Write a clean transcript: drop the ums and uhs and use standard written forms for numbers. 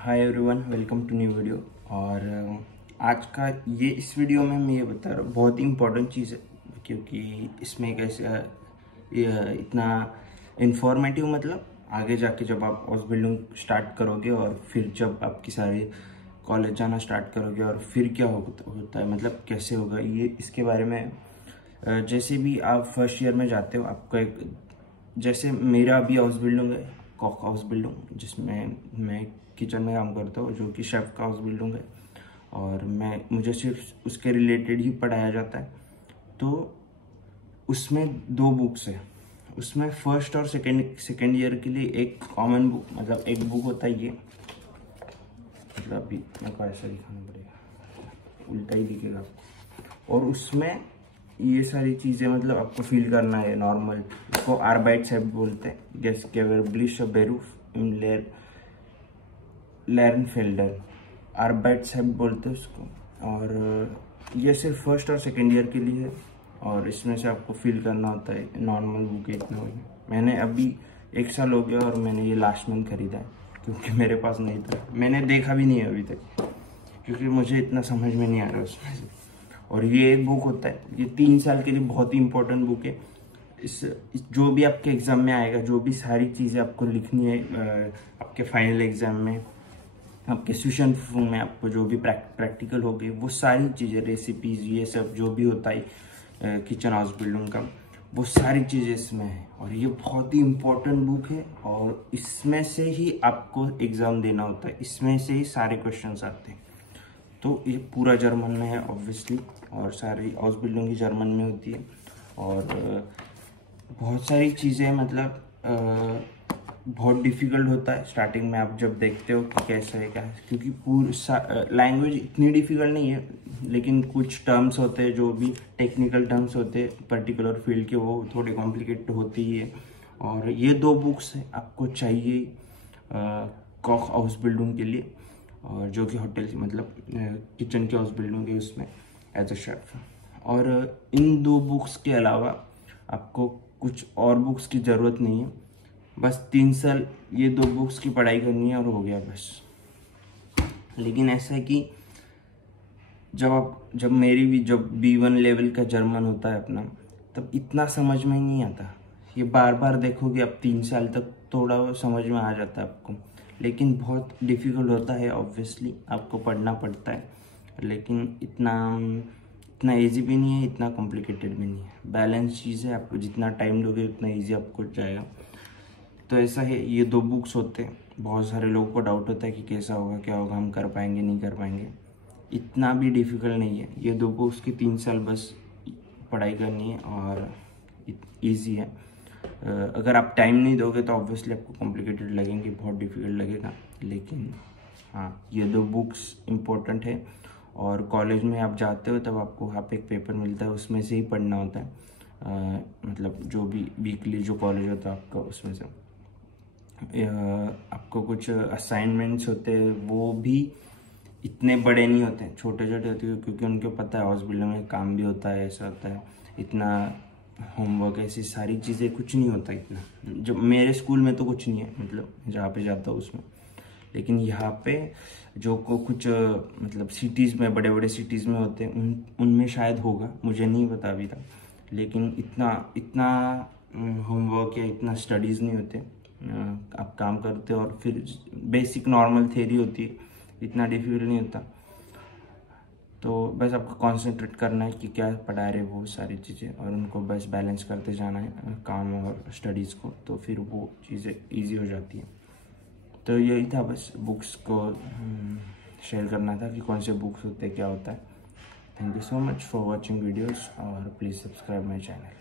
Hi everyone, welcome to new video. और आज का इस वीडियो में मैं ये बता रहा हूँ, बहुत ही इम्पोर्टेंट चीज़ है क्योंकि इसमें एक ऐसा इतना इन्फॉर्मेटिव, मतलब आगे जाके जब आप हाउस बिल्डिंग स्टार्ट करोगे और फिर जब आपकी सारी कॉलेज जाना स्टार्ट करोगे और फिर क्या होता है, मतलब कैसे होगा ये, इसके बारे में जैसे भी आप फर्स्ट ईयर में जाते हो आपका एक, जैसे मेरा अभी हाउस बिल्डिंग है, कॉक हाउस बिल्डिंग, जिसमें मैं किचन में काम करता हूँ, जो कि शेफ़ का हाउस बिल्डिंग है। और मुझे सिर्फ उसके रिलेटेड ही पढ़ाया जाता है। तो उसमें 2 बुक्स है। उसमें फर्स्ट और सेकेंड ईयर के लिए एक कॉमन बुक, मतलब एक बुक होता है ये, मतलब अभी मेरे को ऐसा दिखाना पड़ेगा, उल्टा ही दिखेगा आपको। और उसमें ये सारी चीज़ें मतलब आपको फील करना है नॉर्मल, इसको आर्बाइट सेप बोलते हैं, गेस केवर ब्लिश बेरूफ इमलेर लर्नफेल्डर, आर्बाइट सेप बोलते हैं उसको। और ये सिर्फ फर्स्ट और सेकेंड ईयर के लिए है और इसमें से आपको फील करना होता है। नॉर्मल बुक इतना हुई, मैंने अभी 1 साल हो गया और मैंने ये लास्ट मंथ खरीदा है क्योंकि मेरे पास नहीं था, मैंने देखा भी नहीं है अभी तक क्योंकि मुझे इतना समझ में नहीं आ रहा उसमें से। और ये एक बुक होता है, ये 3 साल के लिए बहुत ही इंपॉर्टेंट बुक है। इस जो भी आपके एग्ज़ाम में आएगा, जो भी सारी चीज़ें आपको लिखनी है आपके फाइनल एग्ज़ाम में, आपके ट्यूशन में आपको जो भी प्रैक्टिकल होगी, वो सारी चीज़ें, रेसिपीज, ये सब जो भी होता है किचन हाउस बिल्डिंग का, वो सारी चीज़ें इसमें है। और ये बहुत ही इम्पोर्टेंट बुक है और इसमें से ही आपको एग्ज़ाम देना होता है, इसमें से ही सारे क्वेश्चंस आते हैं। तो ये पूरा जर्मन में है ऑब्वियसली, और सारी हाउस बिल्डिंग ही जर्मन में होती है। और बहुत सारी चीज़ें, मतलब बहुत डिफ़िकल्ट होता है स्टार्टिंग में, आप जब देखते हो कि कैसा है क्या है, क्योंकि पूरी लैंग्वेज इतनी डिफ़िकल्ट नहीं है, लेकिन कुछ टर्म्स होते हैं जो भी टेक्निकल टर्म्स होते हैं पर्टिकुलर फील्ड के, वो थोड़े कॉम्प्लिकेटेड होती ही है। और ये 2 बुक्स है आपको चाहिए कॉक हाउस बिल्डिंग के लिए, और जो कि होटल, मतलब किचन के हाउस बिल्डिंग है उसमें एज अ शेफ। और इन 2 बुक्स के अलावा आपको कुछ और बुक्स की ज़रूरत नहीं है, बस 3 साल ये 2 बुक्स की पढ़ाई करनी है और हो गया बस। लेकिन ऐसा है कि जब मेरी भी जब B1 लेवल का जर्मन होता है अपना, तब इतना समझ में नहीं आता। ये बार बार देखोगे आप 3 साल तक, थोड़ा समझ में आ जाता है आपको, लेकिन बहुत डिफ़िकल्ट होता है ऑब्वियसली, आपको पढ़ना पड़ता है। लेकिन इतना ईजी भी नहीं है, इतना कॉम्प्लिकेटेड भी नहीं है, बैलेंस चीज़ है। आपको जितना टाइम दोगे उतना ईजी आपको जाएगा। तो ऐसा है, ये 2 बुक्स होते हैं। बहुत सारे लोगों को डाउट होता है कि कैसा होगा, क्या होगा, हम कर पाएंगे नहीं कर पाएंगे। इतना भी डिफ़िकल्ट नहीं है, ये 2 बुक्स की 3 साल बस पढ़ाई करनी है और ईजी है। अगर आप टाइम नहीं दोगे तो ऑब्वियसली आपको कॉम्प्लिकेटेड लगेंगे, बहुत डिफ़िकल्ट लगेगा। लेकिन हाँ, ये 2 बुक्स इम्पोर्टेंट है। और कॉलेज में आप जाते हो तब आपको वहाँ पे एक पेपर मिलता है, उसमें से ही पढ़ना होता है। मतलब जो भी वीकली जो कॉलेज होता है आपका, उसमें से आपको कुछ असाइनमेंट्स होते हैं, वो भी इतने बड़े नहीं होते हैं, छोटे छोटे होते हैं, क्योंकि उनको पता है हाउस बिल्डिंग में काम भी होता है, ऐसा होता है, इतना होमवर्क, ऐसी सारी चीज़ें कुछ नहीं होता इतना। जो मेरे स्कूल में तो कुछ नहीं है, मतलब जहाँ पे जाता हूँ उसमें। लेकिन यहाँ पे जो कुछ मतलब सिटीज़ में, बड़े बड़े सिटीज़ में होते हैं, उनमें शायद होगा, मुझे नहीं पता अभी तक। लेकिन इतना होमवर्क या इतना स्टडीज़ नहीं होते। आप काम करते हो और फिर बेसिक नॉर्मल थ्योरी होती है, इतना डिफिकल्ट नहीं होता। तो बस आपको कंसंट्रेट करना है कि क्या पढ़ा रहे वो सारी चीज़ें, और उनको बस बैलेंस करते जाना है काम और स्टडीज़ को, तो फिर वो चीज़ें ईजी हो जाती है। तो यही था, बस बुक्स को शेयर करना था कि कौन से बुक्स होते हैं, क्या होता है। Thank you so much for watching videos, और प्लीज़ सब्सक्राइब माई चैनल।